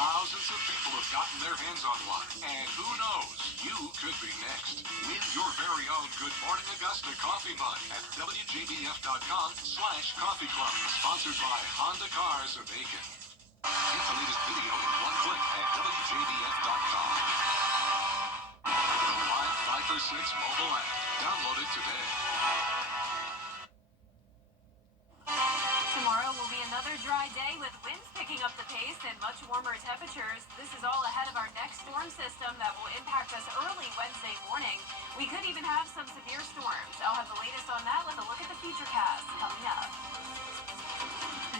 Thousands of people have gotten their hands on one. And who knows, you could be next. Win your very own Good Morning Augusta coffee mug at WJBF.com/coffee club. Sponsored by Honda Cars of Aiken. Get the latest video in one click at WJBF.com. The Live 5 for 6 mobile app. Download it today. Tomorrow will be another dry day with winds picking up the pace and much warmer temperatures. This is all ahead of our next storm system that will impact us early Wednesday morning. We could even have some severe storms. I'll have the latest on that with a look at the futurecast coming up.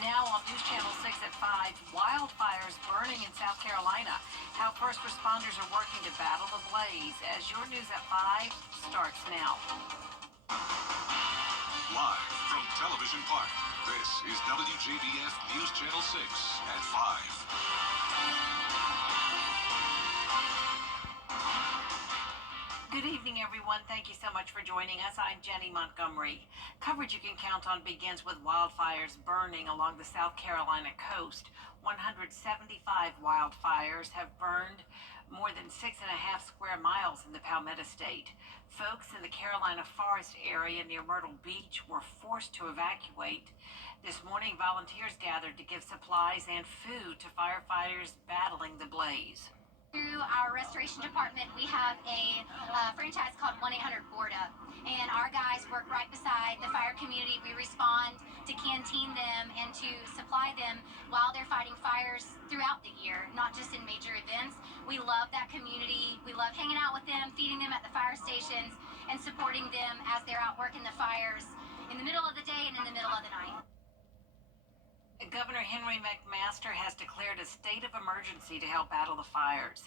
Now on News Channel 6 at 5, wildfires burning in South Carolina. How first responders are working to battle the blaze. As your News at 5 starts now. Live from Television Park, this is WJBF News Channel 6 at 5. Good evening, everyone. Thank you so much for joining us. I'm Jenny Montgomery. Coverage you can count on begins with wildfires burning along the South Carolina coast. 175 wildfires have burned more than 6.5 square miles in the Palmetto State. Folks in the Carolina Forest area near Myrtle Beach were forced to evacuate. This morning, volunteers gathered to give supplies and food to firefighters battling the blaze. Through our restoration department, we have a franchise called 1-800-BOARD-UP, and our guys work right beside the fire community. We respond to canteen them and to supply them while they're fighting fires throughout the year, not just in major events. We love that community. We love hanging out with them, feeding them at the fire stations, and supporting them as they're out working the fires in the middle of the day and in the middle of the night. Governor Henry McMaster has declared a state of emergency to help battle the fires.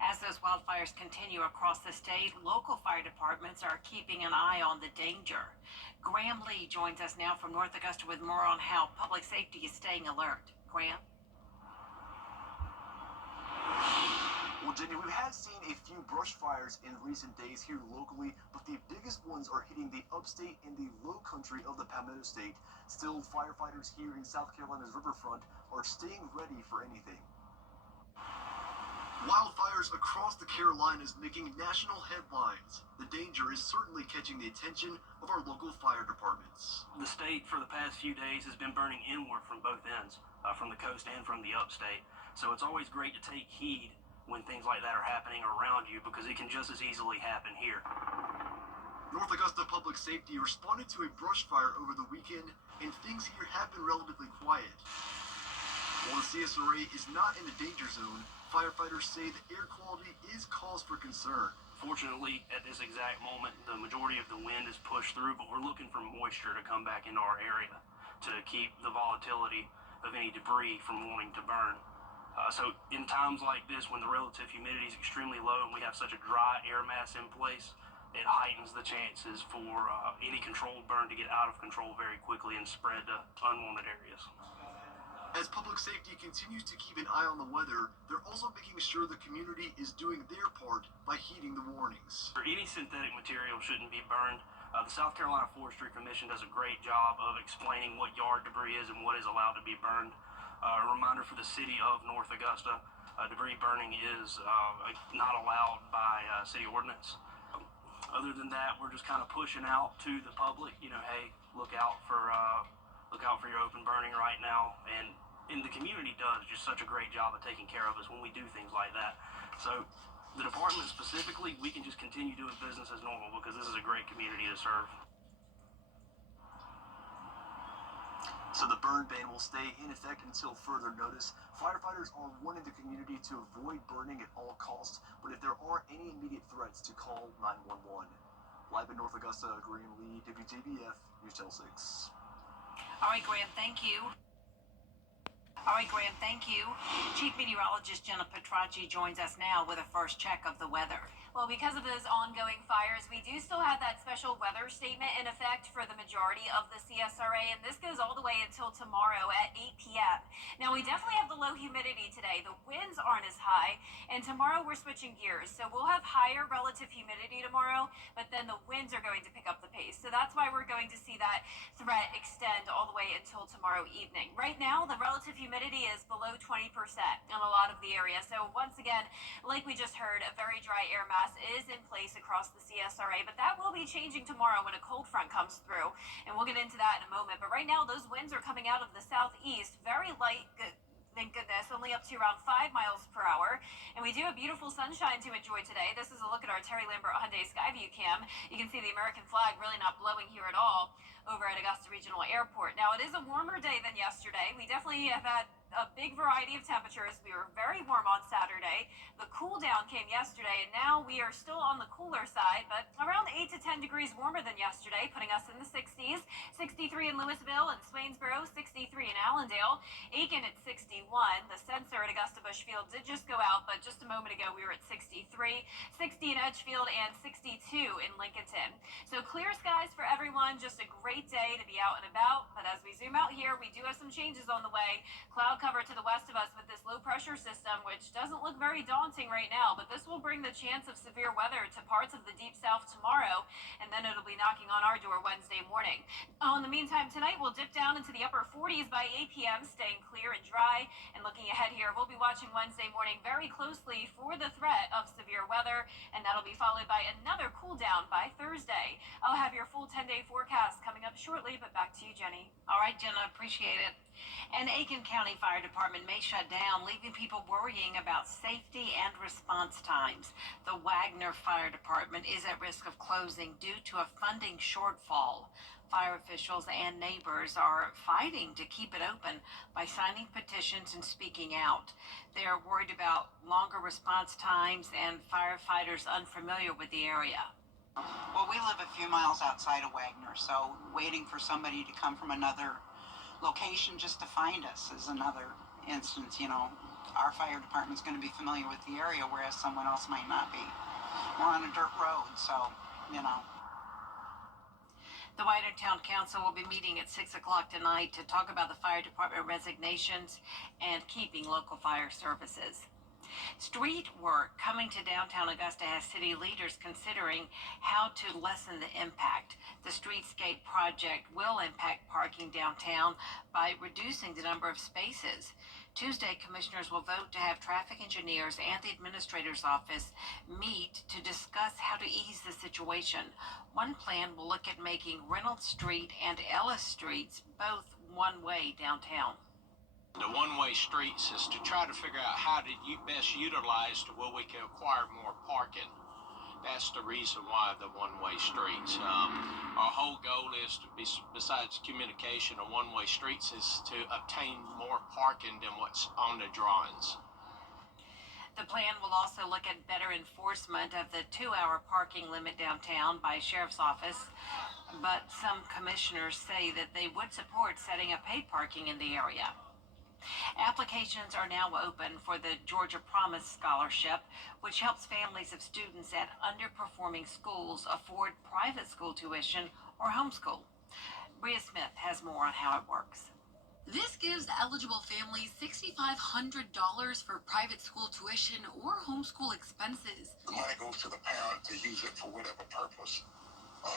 As those wildfires continue across the state, local fire departments are keeping an eye on the danger. Graham Lee joins us now from North Augusta with more on how public safety is staying alert. Graham? Well, Jenny, we have seen a few brush fires in recent days here locally, but the biggest ones are hitting the upstate and the low country of the Palmetto State. Still, firefighters here in South Carolina's riverfront are staying ready for anything. Wildfires across the Carolinas making national headlines. The danger is certainly catching the attention of our local fire departments. The state for the past few days has been burning inward from both ends, from the coast and from the upstate. So it's always great to take heed when things like that are happening around you, because it can just as easily happen here. North Augusta Public Safety responded to a brush fire over the weekend, and things here have been relatively quiet. While the CSRA is not in the danger zone, firefighters say the air quality is cause for concern. Fortunately, at this exact moment, the majority of the wind is pushed through, but we're looking for moisture to come back into our area to keep the volatility of any debris from wanting to burn. So in times like this, when the relative humidity is extremely low and we have such a dry air mass in place, it heightens the chances for any controlled burn to get out of control very quickly and spread to unwanted areas. As public safety continues to keep an eye on the weather, they're also making sure the community is doing their part by heeding the warnings. Any synthetic material shouldn't be burned. The South Carolina Forestry Commission does a great job of explaining what yard debris is and what is allowed to be burned. A reminder for the city of North Augusta, debris burning is not allowed by city ordinance. Other than that, we're just kind of pushing out to the public, hey, look out for your open burning right now. And the community does just such a great job of taking care of us when we do things like that. So the department specifically, we can just continue doing business as normal because this is a great community to serve. So the burn ban will stay in effect until further notice. Firefighters are warning the community to avoid burning at all costs, but if there are any immediate threats, to call 911. Live in North Augusta, Graham Lee, WJBF, News Channel 6. All right, Graham, thank you. Chief Meteorologist Jenna Petracci joins us now with a first check of the weather. Well, because of those ongoing fires, we do still have that special weather statement in effect for the majority of the CSRA, and this goes all the way until tomorrow at 8 p.m. Now, we definitely have the low humidity today. The winds aren't as high, and tomorrow we're switching gears. So we'll have higher relative humidity tomorrow, but then the winds are going to pick up the pace. So that's why we're going to see that threat extend all the way until tomorrow evening. Right now, the relative humidity humidity is below 20% in a lot of the area. So once again, like we just heard, a very dry air mass is in place across the CSRA, but that will be changing tomorrow when a cold front comes through, and we'll get into that in a moment. But right now, those winds are coming out of the southeast, very light. Thank goodness, only up to around 5 miles per hour. And we do have beautiful sunshine to enjoy today. This is a look at our Terry Lambert Hyundai Skyview cam. You can see the American flag really not blowing here at all over at Augusta Regional Airport. Now, it is a warmer day than yesterday. We definitely have had a big variety of temperatures. We were very warm on Saturday. The cool down came yesterday, and now we are still on the cooler side, but around 8 to 10 degrees warmer than yesterday, putting us in the 60s. 63 in Louisville and Swainsboro, 63 in Allendale, Aiken at 61. The sensor at Augusta Busch Field did just go out, but just a moment ago we were at 63, 60 in Edgefield, and 62 in Lincolnton. So clear skies for everyone, just a great day to be out and about. But as we zoom out here, we do have some changes on the way. Cloud cover to the west of us with this low pressure system, which doesn't look very daunting right now, but this will bring the chance of severe weather to parts of the deep south tomorrow, and then it'll be knocking on our door Wednesday morning. In the meantime, tonight we'll dip down into the upper 40s by 8 p.m., staying clear and dry. And looking ahead here, we'll be watching Wednesday morning very closely for the threat of severe weather, and that'll be followed by another cool down by Thursday. I'll have your full 10-day forecast coming up shortly, but back to you, Jenny. All right, Jenna, appreciate it. An Aiken County Fire Department may shut down, leaving people worrying about safety and response times. The Wagner Fire Department is at risk of closing due to a funding shortfall. Fire officials and neighbors are fighting to keep it open by signing petitions and speaking out. They are worried about longer response times and firefighters unfamiliar with the area. Well, we live a few miles outside of Wagner, so waiting for somebody to come from another location just to find us is another instance. You know, our fire department's going to be familiar with the area, whereas someone else might not be. We're on a dirt road, so, you know. The Widener Town Council will be meeting at 6 o'clock tonight to talk about the fire department resignations and keeping local fire services. Street work coming to downtown Augusta has city leaders considering how to lessen the impact. The Streetscape project will impact parking downtown by reducing the number of spaces. Tuesday, commissioners will vote to have traffic engineers and the administrator's office meet to discuss how to ease the situation. One plan will look at making Reynolds Street and Ellis Streets both one-way downtown. The one-way streets is to try to figure out how to best utilize to where we can acquire more parking. That's the reason why the one-way streets. Our whole goal is to be, besides communication on one-way streets, is to obtain more parking than what's on the drawings. The plan will also look at better enforcement of the 2-hour parking limit downtown by Sheriff's Office, but some commissioners say that they would support setting up paid parking in the area. Applications are now open for the Georgia Promise Scholarship, which helps families of students at underperforming schools afford private school tuition or homeschool. Bria Smith has more on how it works. This gives eligible families $6,500 for private school tuition or homeschool expenses. The money goes to the parent to use it for whatever purpose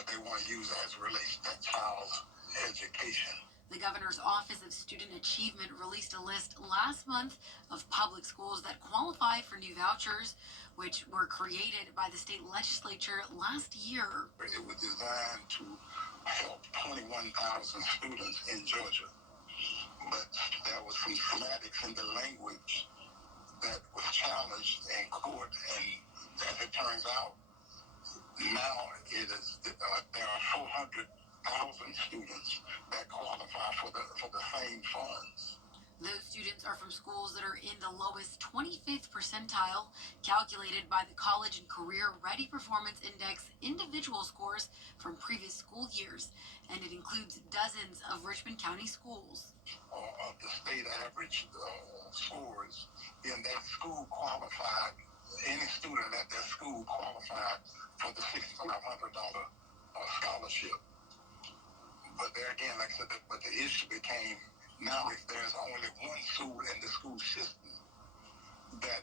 they want to use it as it relates to that child's education. The Governor's Office of Student Achievement released a list last month of public schools that qualify for new vouchers, which were created by the state legislature last year. It was designed to help 21,000 students in Georgia, but there was some semantics in the language that was challenged in court, and as it turns out, now it is there are 400,000 students that qualify for the same funds. Those students are from schools that are in the lowest 25th percentile, calculated by the College and Career Ready Performance Index individual scores from previous school years, and it includes dozens of Richmond County schools. Of the state average scores, in that school qualified, any student at that school qualified for the $6,500 scholarship. But there again, like I said, but the issue became, now if there's only one school in the school system that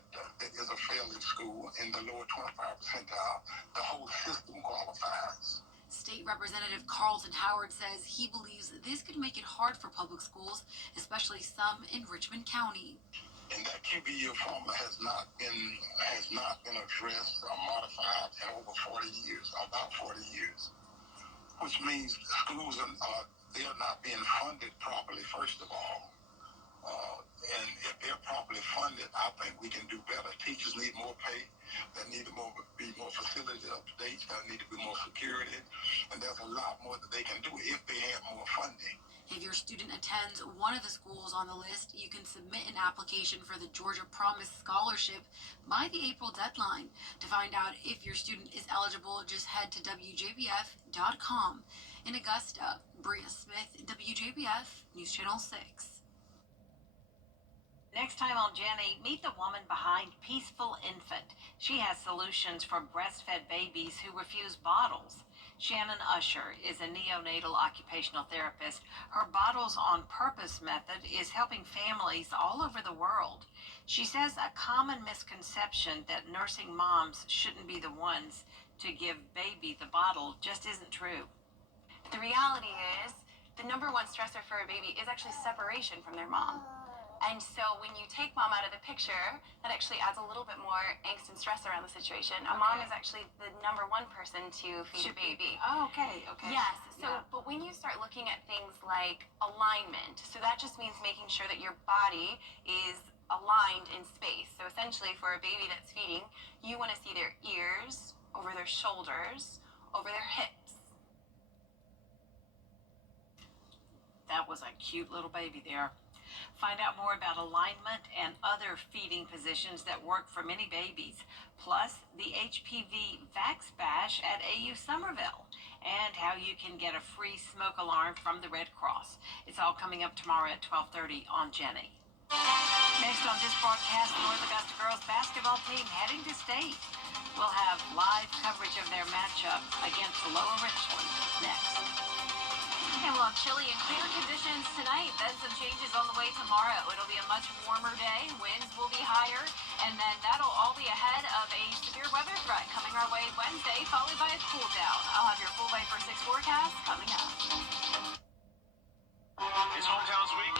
is a failing school in the lower 25 percentile, the whole system qualifies. State Representative Carlton Howard says he believes this could make it hard for public schools, especially some in Richmond County. And that QBU formula has not been addressed or modified in over 40 years, about 40 years, which means schools they're not being funded properly, first of all. And if they're properly funded, I think we can do better. Teachers need more pay. There need to be more facility updates. There need to be more security. And there's a lot more that they can do if they have more funding. If your student attends one of the schools on the list, you can submit an application for the Georgia Promise Scholarship by the April deadline. To find out if your student is eligible, just head to WJBF.com. In Augusta, Bria Smith, WJBF, News Channel 6. Next time on Jenny, meet the woman behind Peaceful Infant. She has solutions for breastfed babies who refuse bottles. Shannon Usher is a neonatal occupational therapist. Her Bottles on Purpose method is helping families all over the world. She says a common misconception that nursing moms shouldn't be the ones to give baby the bottle just isn't true. The reality is, the number one stressor for a baby is actually separation from their mom. And so when you take mom out of the picture, that actually adds a little bit more angst and stress around the situation. A mom is actually the number one person to feed a baby. Oh, okay. Yes. So, Yeah. But when you start looking at things like alignment, so that just means making sure that your body is aligned in space. So essentially for a baby that's feeding, you want to see their ears over their shoulders, over their hips. That was a cute little baby there. Find out more about alignment and other feeding positions that work for many babies, plus the HPV Vax Bash at AU Somerville, and how you can get a free smoke alarm from the Red Cross. It's all coming up tomorrow at 12:30 on Jenny. Next on this broadcast, the North Augusta girls basketball team heading to state. We'll have live coverage of their matchup against Lower Richland next. And we'll have chilly and clear conditions tonight, then some changes on the way tomorrow. It'll be a much warmer day, winds will be higher, and then that'll all be ahead of a severe weather threat coming our way Wednesday, followed by a cool down. I'll have your full Viper 6 forecast coming up. It's Hometowns Week.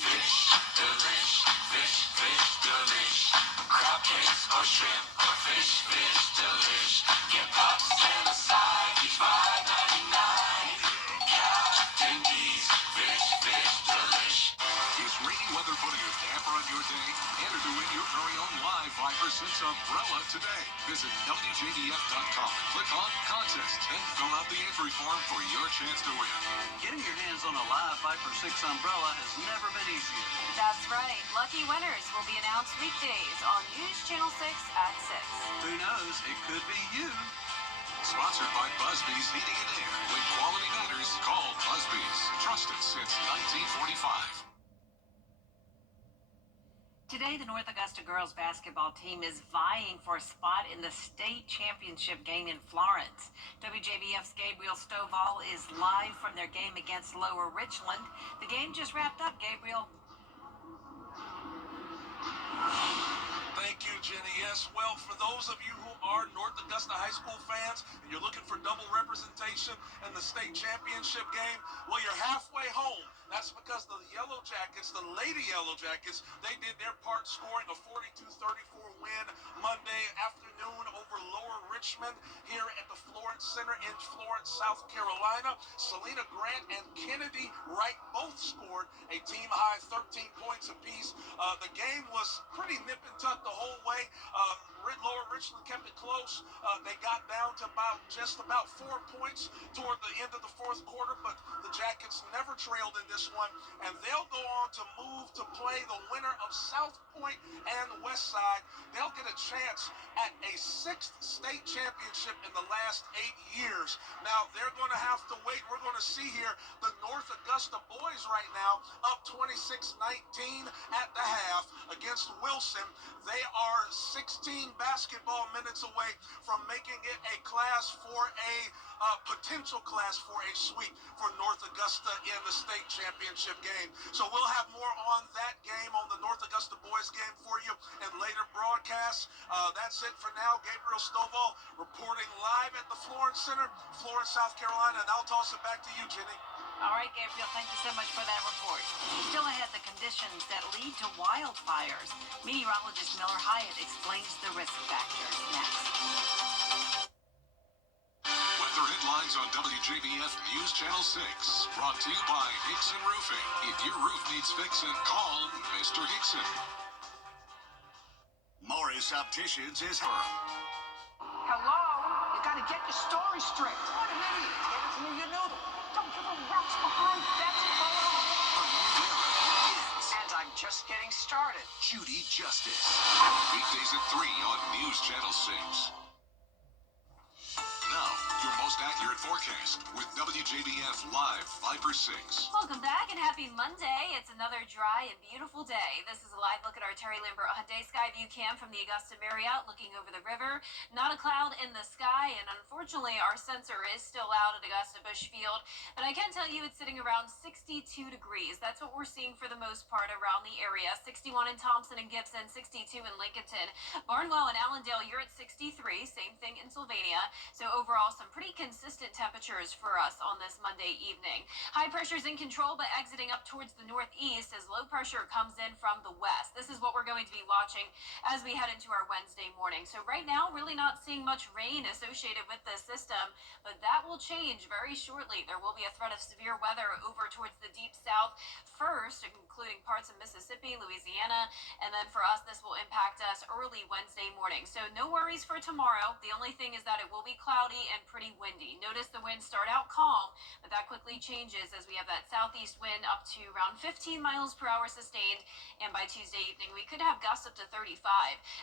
Fish delish, fish delish. Crab cakes or shrimp or fish delish. Get pops and a side, each $5.99. Captain D's fish delish. Is rainy weather putting a damper on your day? Enter to win your very own live Viper 6 umbrella today. Visit WJBF.com and click on Contest and fill out the entry form for your chance to win. Getting your hands on a live Viper 6 umbrella has never been easier. That's right. Lucky winners will be announced weekdays on News Channel 6 at 6. Who knows? It could be you. Sponsored by Busby's Heating and Air. When quality matters, call Busby's. Trusted since 1945. Today, the North Augusta girls basketball team is vying for a spot in the state championship game in Florence. WJBF's Gabriel Stovall is live from their game against Lower Richland. The game just wrapped up, Gabriel. Thank you, Jenny. Yes, well, for those of you who are North Augusta High School fans and you're looking for double representation in the state championship game, well, you're halfway home. That's because the Yellow Jackets, the Lady Yellow Jackets, they did their part scoring a 42-34 win Monday afternoon over Lower Richmond here at the Florence Center in Florence, South Carolina. Selena Grant and Kennedy Wright both scored a team-high 13 points apiece. The game was pretty nip and tuck the whole way. Lower Richland kept it close. They got down to just about 4 points toward the end of the fourth quarter, but the Jackets never trailed in this one, and they'll go on to move to play the winner of South Point and Westside. They'll get a chance at a 6th state championship in the last 8 years. Now, they're going to have to wait. We're going to see here the North Augusta boys series right now, up 26-19 at the half against Wilson. They are 16 basketball minutes away from making it a class for a potential class for a sweep for North Augusta in the state championship game. So we'll have more on that game, on the North Augusta boys game for you and later broadcasts. That's it for now. Gabriel Stovall reporting live at the Florence Center, Florence, South Carolina, and I'll toss it back to you, Jenny. All right, Gabriel, thank you so much for that report. Still ahead, the conditions that lead to wildfires. Meteorologist Miller Hyatt explains the risk factors next. Weather headlines on WJBF News Channel 6. Brought to you by Hickson Roofing. If your roof needs fixing, call Mr. Hickson. Morris Opticians is her. Hello? You gotta get your story straight. What an idiot. Get it through your noodle. Don't give a rat's behind. That's and I'm just getting started. Judy Justice. Weekdays at 3 on News Channel 6. Now, your most accurate forecast with WJBF Live 5 for 6. Welcome back and happy Monday. It's another dry and beautiful day. This is a live look at our Terry Lambert Hyundai Sky View Cam from the Augusta Marriott looking over the river. Not a cloud in the sky, and unfortunately our sensor is still out at Augusta Busch Field. But I can tell you it's sitting around 62 degrees. That's what we're seeing for the most part around the area. 61 in Thompson and Gibson, 62 in Lincolnton. Barnwell and Allendale, you're at 63. Same thing in Sylvania. So overall, some pretty consistent temperatures for us on this Monday evening. High pressure's in control, but exiting up towards the northeast as low pressure comes in from the west. This is what we're going to be watching as we head into our Wednesday morning. So right now, really not seeing much rain associated with this system, but that will change very shortly. There will be a threat of severe weather over towards the deep south first, including parts of Mississippi, Louisiana, and then for us, this will impact us early Wednesday morning. So no worries for tomorrow. The only thing is that it will be cloudy and pretty windy. Notice the winds start out calm, but that quickly changes as we have that southeast wind up to around 15 miles per hour sustained, and by Tuesday evening, we could have gusts up to 35.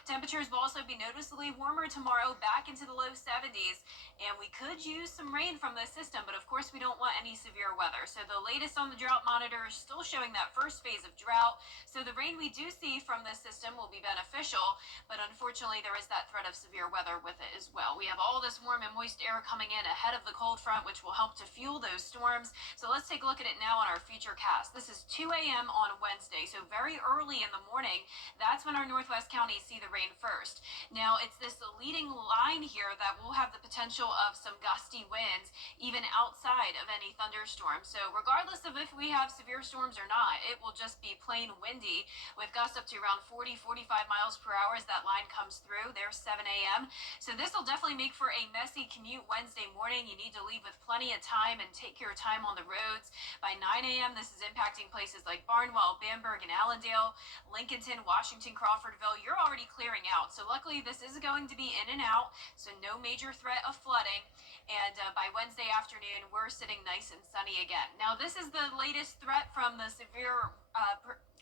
Temperatures will also be noticeably warmer tomorrow, back into the low 70s, and we could use some rain from this system, but of course we don't want any severe weather. So the latest on the drought monitor is still showing that first phase of drought, so the rain we do see from this system will be beneficial, but unfortunately there is that threat of severe weather with it as well. We have all this warm and moist air coming in ahead of the cold front, which will help to fuel those storms. So let's take a look at it now on our future cast. This is 2 a.m. on Wednesday, so very early in the morning. That's when our northwest counties see the rain first. Now, it's this leading line here that will have the potential of some gusty winds, even outside of any thunderstorms. So regardless of if we have severe storms or not, it will just be plain windy with gusts up to around 40-45 miles per hour as that line comes through. There's 7 a.m. So this will definitely make for a messy commute Wednesday morning. You need to leave with plenty of time and take your time on the roads. By 9 a.m., this is impacting places like Barnwell, Bamberg, and Allendale, Lincolnton, Washington, Crawfordville. You're already clearing out. So luckily, this is going to be in and out, so no major threat of flooding. And by Wednesday afternoon, we're sitting nice and sunny again. Now, this is the latest threat from the severe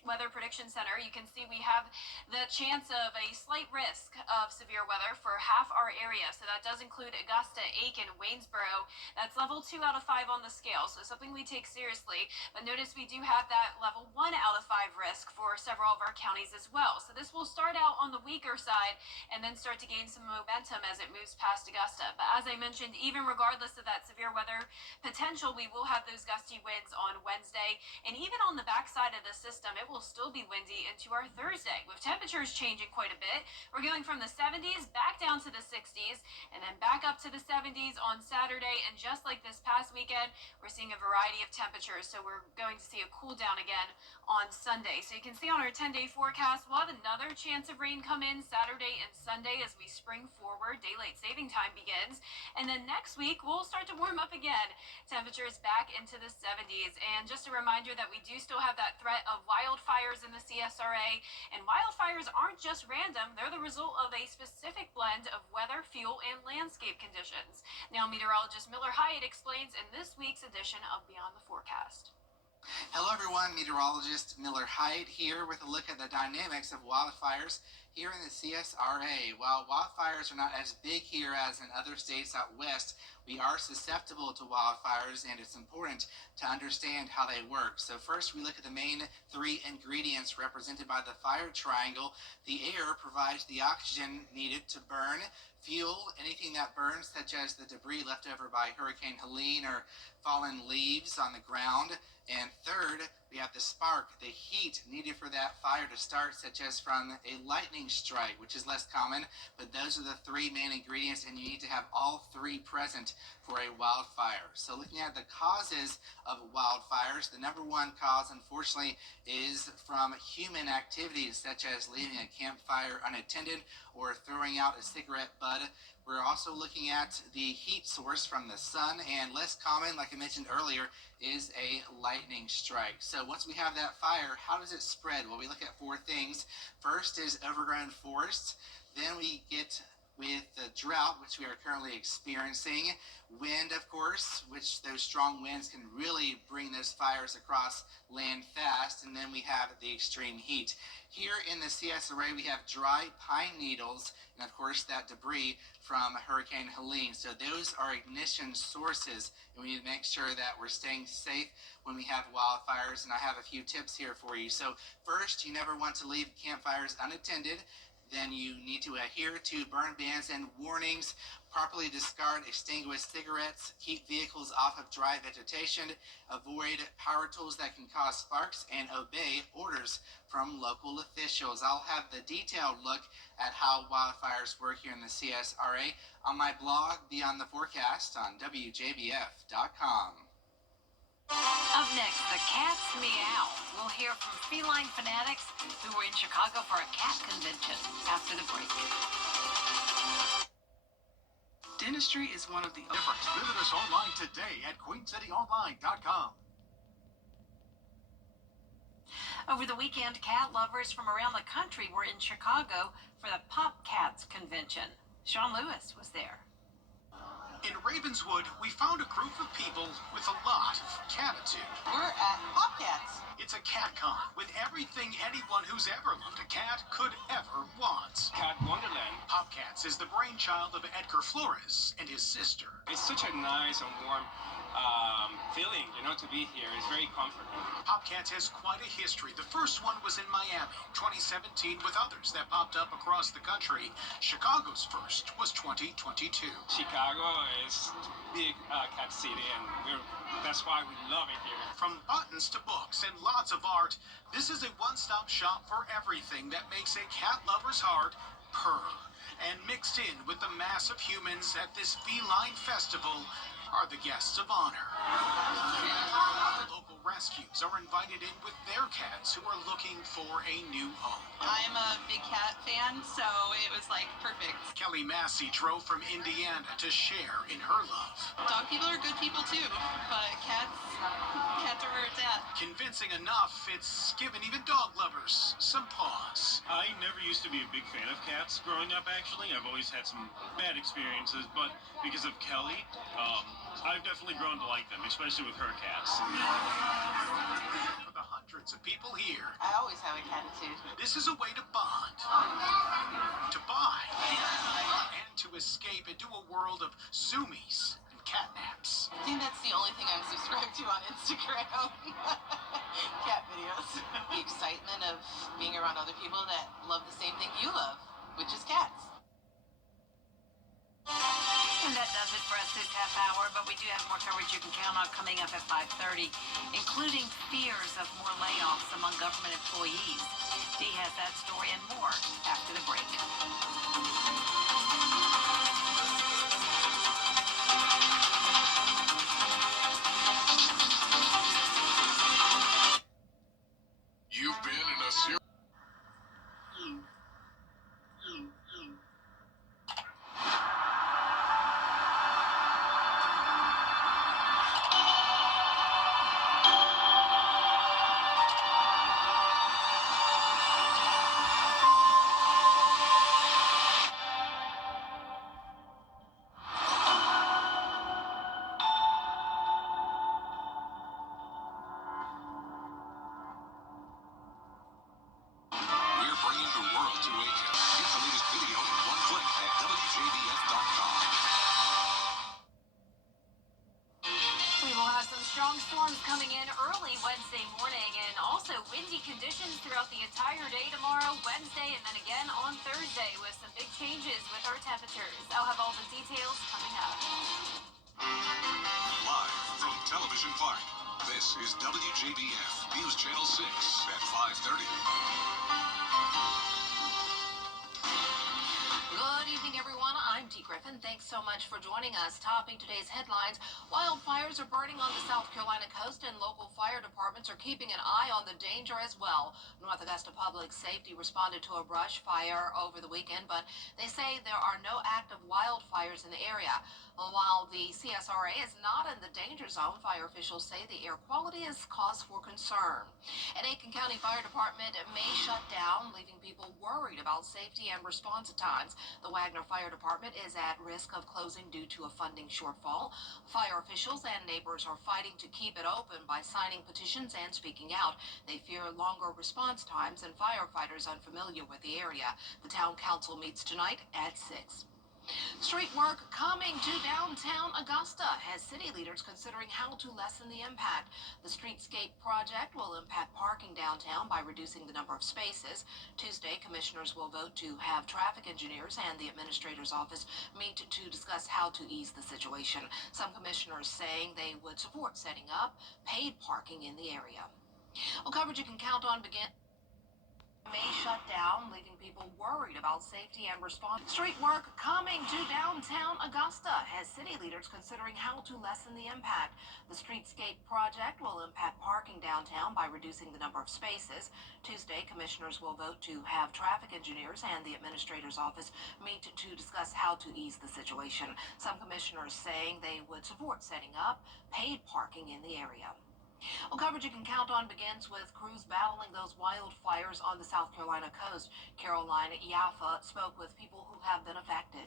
Weather Prediction Center. You can see we have the chance of a slight risk of severe weather for half our area. So that does include Augusta, Aiken, Waynesboro. That's level 2 out of 5 on the scale, so something we take seriously. But notice we do have that level 1 out of 5 risk for several of our counties as well. So this will start out on the weaker side and then start to gain some momentum as it moves past Augusta. But as I mentioned, even regardless of that severe weather potential, we will have those gusty winds on Wednesday. And even on the backside of the system, it will still be windy into our Thursday, with temperatures changing quite a bit. We're going from the 70s back down to the 60s, and then back up to the 70s on Saturday. And just like this past weekend, we're seeing a variety of temperatures, so we're going to see a cool down again on Sunday. So you can see on our 10-day forecast, we'll have another chance of rain come in Saturday and Sunday as we spring forward. Daylight saving time begins, and then next week we'll start to warm up again. Temperatures back into the 70s, and just a reminder that we do still have that threat of wildfires in the CSRA, and wildfires aren't just random. They're the result of a specific blend of weather, fuel, and landscape conditions. Now, meteorologist Miller Hyatt explains in this week's edition of Beyond the Forecast. Hello, everyone. 1 meteorologist Miller Hyde here with a look at the dynamics of wildfires here in the CSRA. While wildfires are not as big here as in other states out west, we are susceptible to wildfires, and it's important to understand how they work. So first, we look at the main three ingredients represented by the fire triangle. The air provides the oxygen needed to burn. Fuel, anything that burns, such as the debris left over by Hurricane Helene or fallen leaves on the ground. And third, we have the spark, the heat needed for that fire to start, such as from a lightning strike, which is less common, but those are the three main ingredients, and you need to have all three present for a wildfire. So looking at the causes of wildfires, the number one cause, unfortunately, is from human activities, such as leaving a campfire unattended or throwing out a cigarette butt. We're also looking at the heat source from the sun, and less common, like I mentioned earlier, is a lightning strike. So once we have that fire, how does it spread? Well, we look at four things. First is overgrown forests. Then we get with the drought, which we are currently experiencing. Wind, of course, which those strong winds can really bring those fires across land fast. And then we have the extreme heat. Here in the CSRA, we have dry pine needles and, of course, that debris from Hurricane Helene. So those are ignition sources, and we need to make sure that we're staying safe when we have wildfires. And I have a few tips here for you. So first, you never want to leave campfires unattended. Then you need to adhere to burn bans and warnings, properly discard extinguished cigarettes, keep vehicles off of dry vegetation, avoid power tools that can cause sparks, and obey orders from local officials. I'll have the detailed look at how wildfires work here in the CSRA on my blog, Beyond the Forecast, on WJBF.com. Up next, the cats meow. We'll hear from feline fanatics who were in Chicago for a cat convention after the break. Dentistry is one of the difference. Visit us online today at queencityonline.com. Over the weekend, cat lovers from around the country were in Chicago for the Pop Cats convention. Sean Lewis was there. In Ravenswood, we found a group of people with a lot of catitude. We're at Popcats. It's a cat con with everything anyone who's ever loved a cat could ever want. Cat Wonderland. Popcats is the brainchild of Edgar Flores and his sister. It's such a nice and warm feeling, to be here. It's very comforting. Popcats has quite a history. The first one was in Miami, 2017, with others that popped up across the country. Chicago's first was 2022. Chicago is a big cat city, and that's why we love it here. From buttons to books and lots of art, this is a one-stop shop for everything that makes a cat lover's heart purr. And mixed in with the mass of humans at this feline festival are the guests of honor. Local rescues are invited in with their cats who are looking for a new home. I'm a big cat fan, so it was perfect. Kelly Massey drove from Indiana to share in her love. Dog people are good people too, but cats are where it's at. Convincing enough, it's given even dog lovers some pause. I never used to be a big fan of cats growing up, actually. I've always had some bad experiences, but because of Kelly, I've definitely grown to like them, especially with her cats. For the hundreds of people here, I always have a catitude. this is a way to bond, to buy, and to escape into a world of zoomies and catnaps. I think that's the only thing I'm subscribed to on Instagram. Cat videos. The excitement of being around other people that love the same thing you love, which is cats. And that does it for us this half hour, but we do have more coverage you can count on coming up at 5:30, including fears of more layoffs among government employees. Dee has that story and more after the break. You've been in a serious... Also, windy conditions throughout the entire day tomorrow, Wednesday, and then again on Thursday with some big changes with our temperatures. I'll have all the details coming up. Live from Television Park, this is WJBF News Channel 6 at 5:30. Good evening, everyone. I'm Dee Griffin. Thanks so much for joining us. Topping today's headlines, wildfires are burning on the South Carolina coast, and local fire departments are keeping an eye on the danger as well. North Augusta Public Safety responded to a brush fire over the weekend, but they say there are no active wildfires in the area. While the CSRA is not in the danger zone, fire officials say the air quality is cause for concern. An Aiken County Fire Department may shut down, leaving people worried about safety and response times. The Wagner Fire Department is at risk of closing due to a funding shortfall. Fire officials and neighbors are fighting to keep it open by signing petitions and speaking out. They fear longer response times and firefighters unfamiliar with the area. The town council meets tonight at 6. Street work coming to downtown Augusta has city leaders considering how to lessen the impact. The Streetscape project will impact parking downtown by reducing the number of spaces. Tuesday, commissioners will vote to have traffic engineers and the administrator's office meet to discuss how to ease the situation. Some commissioners saying they would support setting up paid parking in the area. Well, coverage you can count on may shut down, leaving people worried about safety and response. Street work coming to downtown Augusta has city leaders considering how to lessen the impact. The Streetscape project will impact parking downtown by reducing the number of spaces. Tuesday, commissioners will vote to have traffic engineers and the administrator's office meet to discuss how to ease the situation. Some commissioners saying they would support setting up paid parking in the area. Well, coverage you can count on begins with crews battling those wildfires on the South Carolina coast. Caroline Yaffa spoke with people who have been affected.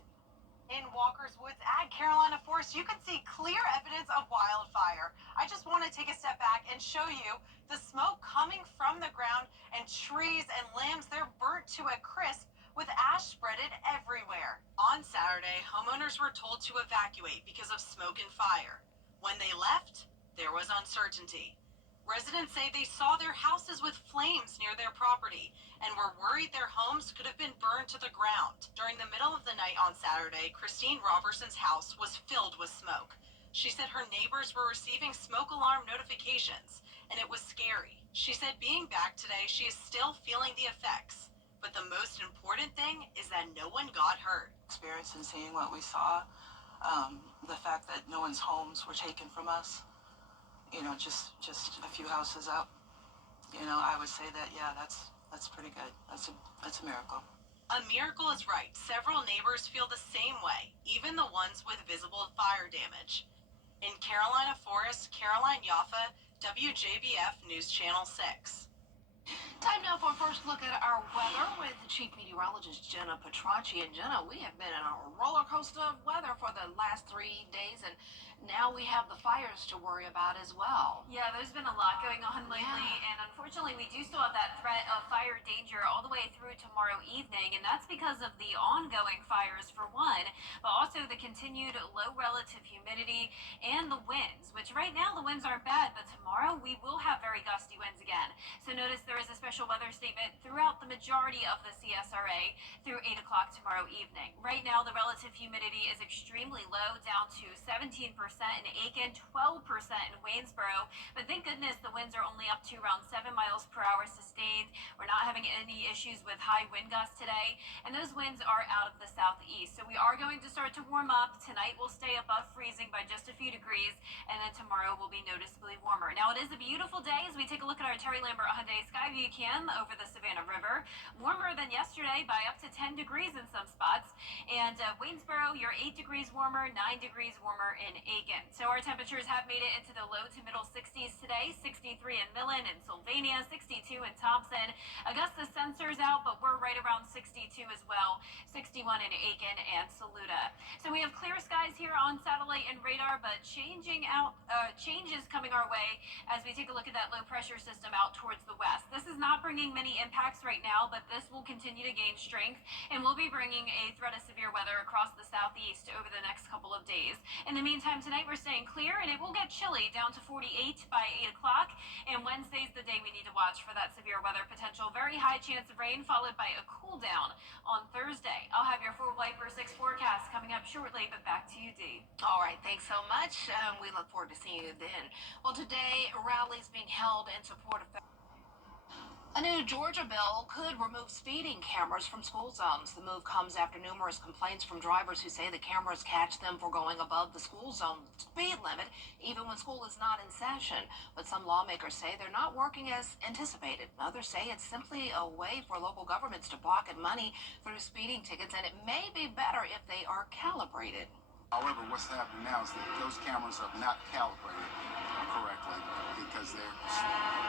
In Walker's Woods at Carolina Forest, you can see clear evidence of wildfire. I just want to take a step back and show you the smoke coming from the ground, and trees and limbs, they're burnt to a crisp with ash spreaded everywhere. On Saturday, homeowners were told to evacuate because of smoke and fire. When they left, there was uncertainty. Residents say they saw their houses with flames near their property and were worried their homes could have been burned to the ground. During the middle of the night on Saturday, Christine Robertson's house was filled with smoke. She said her neighbors were receiving smoke alarm notifications, and it was scary. She said being back today, she is still feeling the effects. But the most important thing is that no one got hurt. Experience and seeing what we saw, the fact that no one's homes were taken from us, just a few houses up, I would say that, yeah, that's pretty good. That's a miracle. A miracle is right. Several neighbors feel the same way, even the ones with visible fire damage. In Carolina Forest, Caroline Yaffa, WJBF News Channel 6. Time now for a first look at our weather with Chief Meteorologist Jenna Petracci. And Jenna, we have been in a roller coaster of weather for the last 3 days, and now we have the fires to worry about as well. Yeah, there's been a lot going on lately, and unfortunately we do still have that threat of fire danger all the way through tomorrow evening, and that's because of the ongoing fires for one, but also the continued low relative humidity and the winds, which right now the winds aren't bad, but tomorrow we will have very gusty winds again. So notice there is a special weather statement throughout the majority of the CSRA through 8 o'clock tomorrow evening. Right now the relative humidity is extremely low, down to 17% in Aiken, 12% in Waynesboro, but thank goodness the winds are only up to around 7 miles per hour sustained. We're not having any issues with high wind gusts today, and those winds are out of the southeast. So we are going to start to warm up. Tonight we'll stay above freezing by just a few degrees, and then tomorrow will be noticeably warmer. Now it is a beautiful day as we take a look at our Terry Lambert Hyundai Skyview cam over the Savannah River. Warmer than yesterday by up to 10 degrees in some spots, and Waynesboro, you're 8 degrees warmer, 9 degrees warmer in Aiken. So our temperatures have made it into the low to middle 60s today. 63 in Millen and Sylvania, 62 in Thompson. Augusta sensors out, but we're right around 62 as well. 61 in Aiken and Saluda. So we have clear skies here on satellite and radar, but changes coming our way as we take a look at that low pressure system out towards the west. This is not not bringing many impacts right now, but this will continue to gain strength and will be bringing a threat of severe weather across the southeast over the next couple of days. In the meantime, tonight we're staying clear and it will get chilly down to 48 by 8 o'clock. And Wednesday's the day we need to watch for that severe weather potential. Very high chance of rain followed by a cool down on Thursday. I'll have your full Viper 6 forecast coming up shortly, but back to you, Dee. All right, thanks so much. We look forward to seeing you then. Well, today, rallies being held in support of a new Georgia bill could remove speeding cameras from school zones. The move comes after numerous complaints from drivers who say the cameras catch them for going above the school zone speed limit, even when school is not in session. But some lawmakers say they're not working as anticipated. Others say it's simply a way for local governments to pocket money through speeding tickets, and it may be better if they are calibrated. However, what's happening now is that those cameras are not calibrated correctly because they're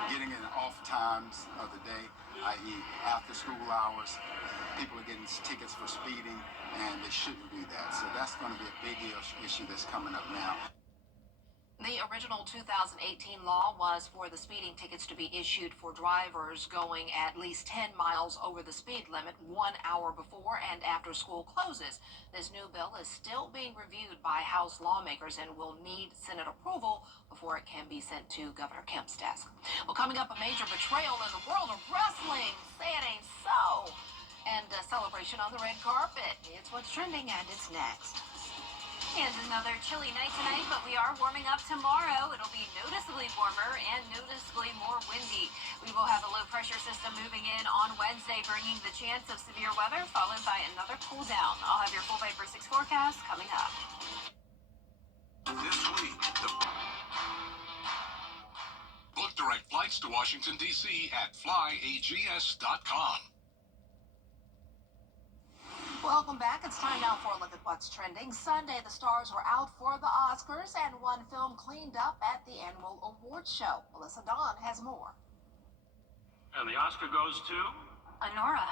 getting in off times of the day, i.e. after school hours. People are getting tickets for speeding, and they shouldn't do that. So that's going to be a big issue that's coming up now. The original 2018 law was for the speeding tickets to be issued for drivers going at least 10 miles over the speed limit 1 hour before and after school closes. This new bill is still being reviewed by House lawmakers and will need Senate approval before it can be sent to Governor Kemp's desk. Well, coming up, a major betrayal in the world of wrestling. Say it ain't so. And a celebration on the red carpet. It's what's trending, and it's next. And another chilly night tonight, but we are warming up tomorrow. It'll be noticeably warmer and noticeably more windy. We will have a low pressure system moving in on Wednesday, bringing the chance of severe weather, followed by another cool down. I'll have your full Viper 6 forecast coming up. This week, book direct flights to Washington, D.C. at flyags.com. Welcome back. It's time now for a look at what's trending. Sunday, the stars were out for the Oscars, and one film cleaned up at the annual awards show. Melissa Dawn has more. And the Oscar goes to Honora.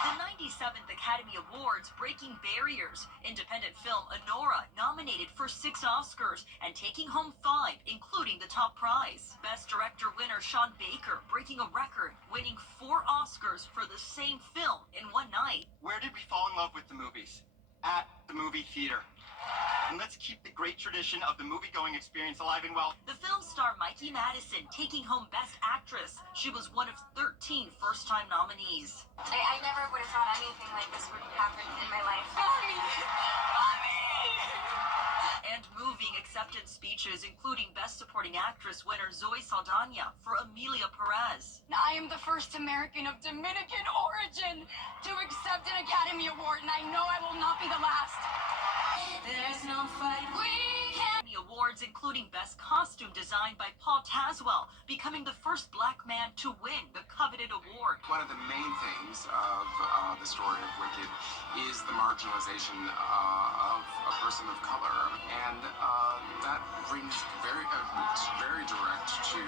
The 97th Academy Awards breaking barriers. Independent film Honora nominated for 6 Oscars and taking home 5, including the top prize. Best Director winner Sean Baker breaking a record, winning 4 Oscars for the same film in one night. Where did we fall in love with the movies? At the movie theater. And let's keep the great tradition of the movie-going experience alive and well. The film star Mikey Madison taking home Best Actress. She was one of 13 first-time nominees. I never would have thought anything like this would happen in my life. Mommy! And moving acceptance speeches, including Best Supporting Actress winner Zoe Saldana for Emilia Perez. I am the first American of Dominican origin to accept an Academy Award, and I know I will not be the last. There's no fight we can. The awards, including Best Costume designed by Paul Tazwell, becoming the first black man to win the coveted award. One of the main themes of the story of Wicked is the marginalization of a person of color, and that brings very direct to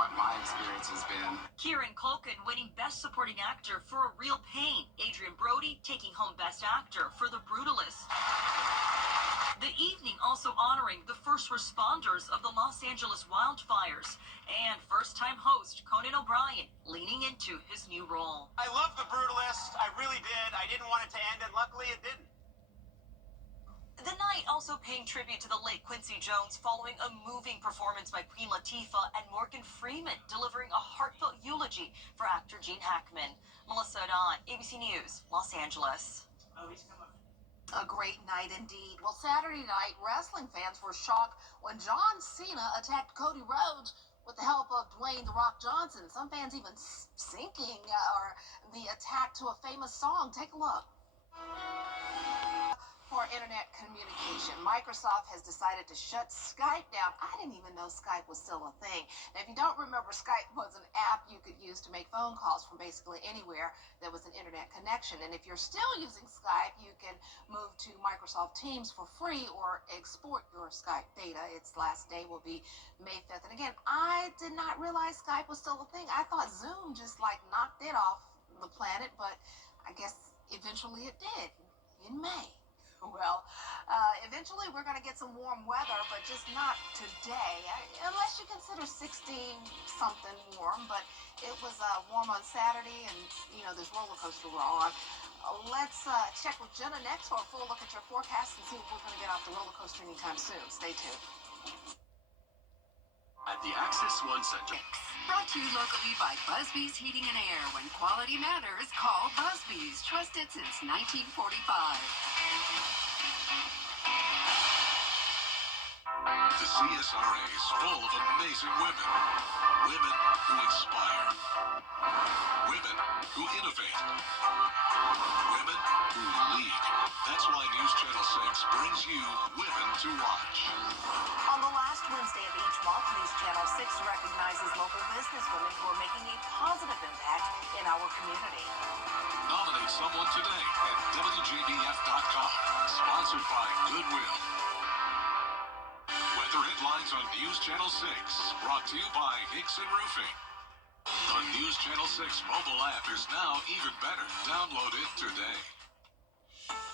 what my experience has been. Kieran Culkin winning Best Supporting Actor for A Real Pain. Adrian Brody taking home Best Actor for The Brutalist. The evening also honoring the first responders of the Los Angeles wildfires, and first-time host Conan O'Brien leaning into his new role. I love The Brutalist. I really did. I didn't want it to end, and luckily it didn't. The night also paying tribute to the late Quincy Jones following a moving performance by Queen Latifah and Morgan Freeman delivering a heartfelt eulogy for actor Gene Hackman. Melissa Dawn, ABC News, Los Angeles. A great night indeed. Well, Saturday night, wrestling fans were shocked when John Cena attacked Cody Rhodes with the help of Dwayne "The Rock" Johnson. Some fans even syncing the attack to a famous song. Take a look. For internet communication, Microsoft has decided to shut Skype down. I didn't even know Skype was still a thing. Now, if you don't remember, Skype was an app you could use to make phone calls from basically anywhere there was an internet connection. And if you're still using Skype, you can move to Microsoft Teams for free or export your Skype data. Its last day will be May 5th. And again, I did not realize Skype was still a thing. I thought Zoom just knocked it off the planet, but I guess eventually it did in May. Well, eventually we're going to get some warm weather, but just not today, unless you consider 60-something warm. But It was warm on Saturday, and this roller coaster we're on. Let's check with Jenna next for a full look at your forecast and see if we're going to get off the roller coaster anytime soon. Stay tuned. At the Access One Center. Brought to you locally by Busby's Heating and Air. When quality matters, call Busby's. Trusted since 1945. The CSRA is full of amazing women. Women who inspire. Women who innovate. Women who lead. That's why News Channel 6 brings you Women to Watch. On the last Wednesday of each month, News Channel 6 recognizes local businesswomen who are making a positive impact in our community. Nominate someone today at WJBF.com. Sponsored by Goodwill. Weather headlines on News Channel 6. Brought to you by Hickson Roofing. The News Channel 6 mobile app is now even better. Download it today.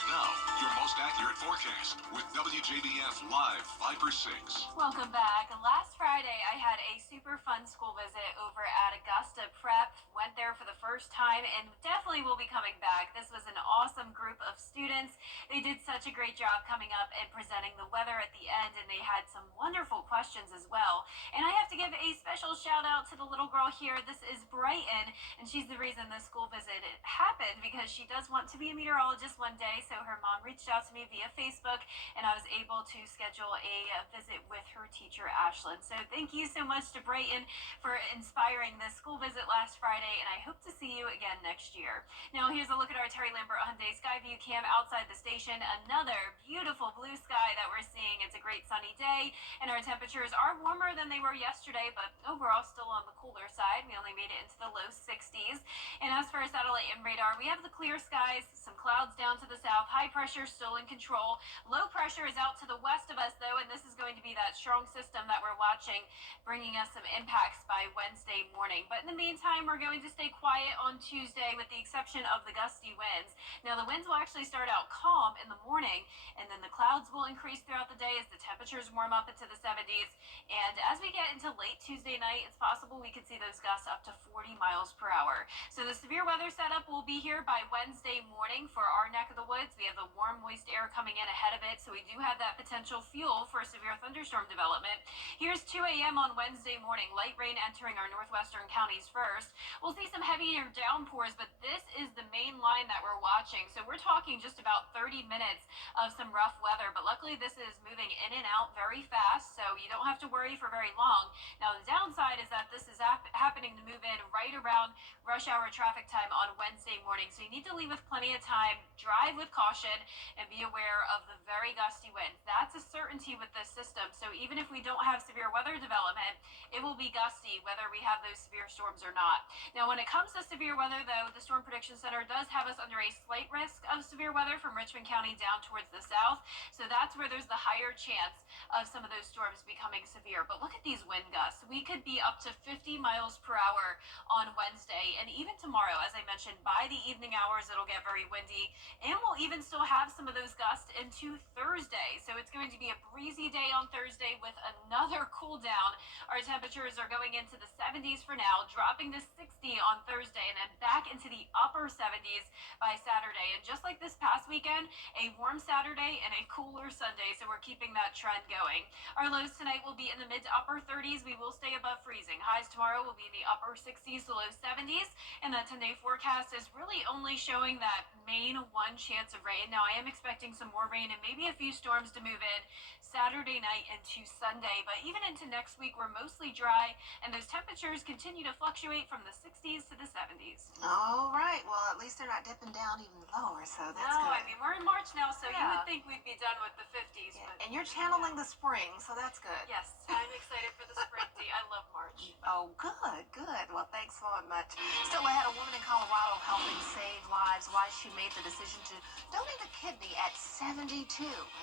Now, your most accurate forecast with WJBF Live Viper 6. Welcome back. Last Friday, I had a super fun school visit over at Augusta Prep. Went there for the first time and definitely will be coming back. This was an awesome group of students. They did such a great job coming up and presenting the weather at the end, and they had some wonderful questions as well. And I have to give a special shout out to the little girl here. This is Brighton, and she's the reason this school visit happened because she does want to be a meteorologist one day. So her mom reached out to me via Facebook, and I was able to schedule a visit with her teacher, Ashlyn. So thank you so much to Brighton for inspiring this school visit last Friday, and I hope to see you again next year. Now here's a look at our Terry Lambert Hyundai Skyview cam outside the station. Another beautiful blue sky that we're seeing. It's a great sunny day, and our temperatures are warmer than they were yesterday, but overall still on the cooler side. We only made it into the low 60s. And as for our satellite and radar, we have the clear skies, some clouds down to the south. High pressure still in control. Low pressure is out to the west of us, though, and this is going to be that strong system that we're watching, bringing us some impacts by Wednesday morning. But in the meantime, we're going to stay quiet on Tuesday with the exception of the gusty winds. Now, the winds will actually start out calm in the morning, and then the clouds will increase throughout the day as the temperatures warm up into the 70s. And as we get into late Tuesday night, it's possible we could see those gusts up to 40 miles per hour. So the severe weather setup will be here by Wednesday morning for our neck of the woods. We have the warm, moist air coming in ahead of it, so we do have that potential fuel for severe thunderstorm development. Here's 2 a.m. on Wednesday morning. Light rain entering our northwestern counties first. We'll see some heavier downpours, but this is the main line that we're watching. So we're talking just about 30 minutes of some rough weather, but luckily this is moving in and out very fast, so you don't have to worry for very long. Now, the downside is that this is happening to move in right around rush hour traffic time on Wednesday morning, so you need to leave with plenty of time, drive with caution, and be aware of the very gusty winds. That's a certainty with this system, so even if we don't have severe weather development, it will be gusty whether we have those severe storms or not. Now, when it comes to severe weather, though, the Storm Prediction Center does have us under a slight risk of severe weather from Richmond County down towards the south, so that's where there's the higher chance of some of those storms becoming severe. But look at these wind gusts. We could be up to 50 miles per hour on Wednesday, and even tomorrow, as I mentioned, by the evening hours, it'll get very windy, and we'll even still have some of those gusts into Thursday. So it's going to be a breezy day on Thursday with another cool down. Our temperatures are going into the 70s for now, dropping to 60 on Thursday, and then back into the upper 70s by Saturday. And just like this past weekend, a warm Saturday and a cooler Sunday, so we're keeping that trend going. Our lows tonight will be in the mid to upper 30s. We will stay above freezing. Highs tomorrow will be in the upper 60s to low 70s, and that 10-day forecast is really only showing that main one chance of rain. Now, I am expecting some more rain and maybe a few storms to move in Saturday night into Sunday, but even into next week, we're mostly dry, and those temperatures continue to fluctuate from the 60s to the 70s. All right. Well, at least they're not dipping down even lower, so that's no, good. I mean, we're in March now, so you would think we'd be done with the 50s. Yeah. But And you're channeling the spring, so that's good. yes, I'm excited for the spring tea. I love March. Oh, good, good. Well, thanks so much. Still ahead, a woman in Colorado helping save lives. Why she made the decision to donate a kidney at 72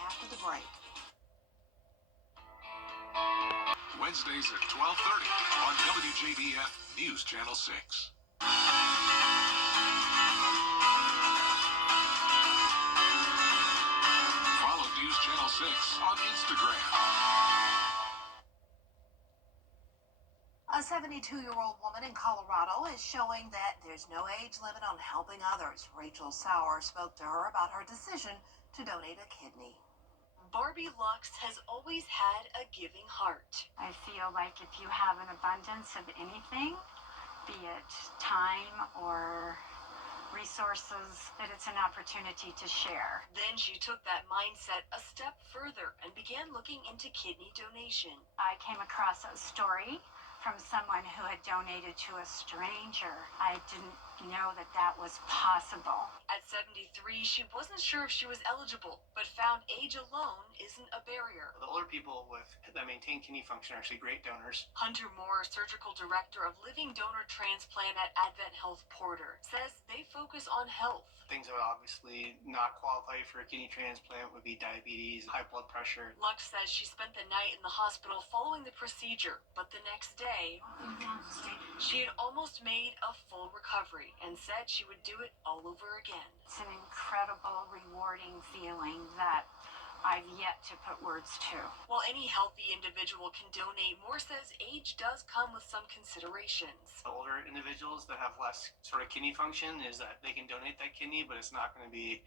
after the break. Wednesdays at 12:30 on WJBF News Channel 6. Follow News Channel 6 on Instagram. A A 72-year-old woman in Colorado is showing that there's no age limit on helping others. Rachel Sauer spoke to her about her decision to donate a kidney. Barbie Lux has always had a giving heart. I feel like if you have an abundance of anything, be it time or resources, that it's an opportunity to share. Then she took that mindset a step further and began looking into kidney donation. I came across a story from someone who had donated to a stranger. I didn't know that that was possible. At 73, she wasn't sure if she was eligible, but found age alone isn't a barrier. The older people that maintain kidney function are actually great donors. Hunter Moore, surgical director of Living Donor Transplant at Advent Health Porter, says they focus on health. Things that would obviously not qualify for a kidney transplant would be diabetes, high blood pressure. Lux says she spent the night in the hospital following the procedure, but the next day, she had almost made a full recovery and said she would do it all over again. It's an incredible, rewarding feeling that I've yet to put words to. While any healthy individual can donate, Moore says age does come with some considerations. The older individuals that have less sort of kidney function is that they can donate that kidney, but it's not going to be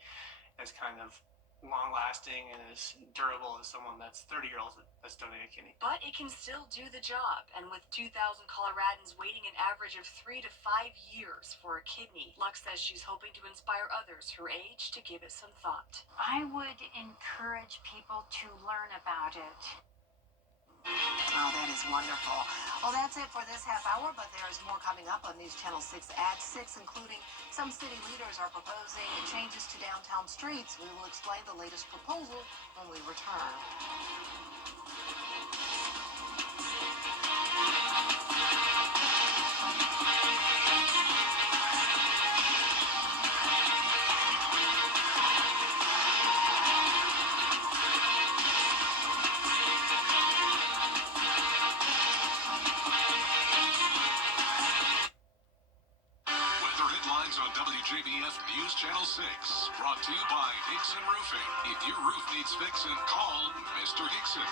as kind of long-lasting and as durable as someone that's 30-year-old that's donated a kidney. But it can still do the job, and with 2,000 Coloradans waiting an average of 3 to 5 years for a kidney, Lux says she's hoping to inspire others her age to give it some thought. I would encourage people to learn about it. Oh, that is wonderful. Well, that's it for this half hour, but there is more coming up on News Channel 6 at 6, including some city leaders are proposing changes to downtown streets. We will explain the latest proposal when we return. On WJBF News Channel 6, brought to you by Hickson Roofing. If your roof needs fixing, call Mr. Hickson.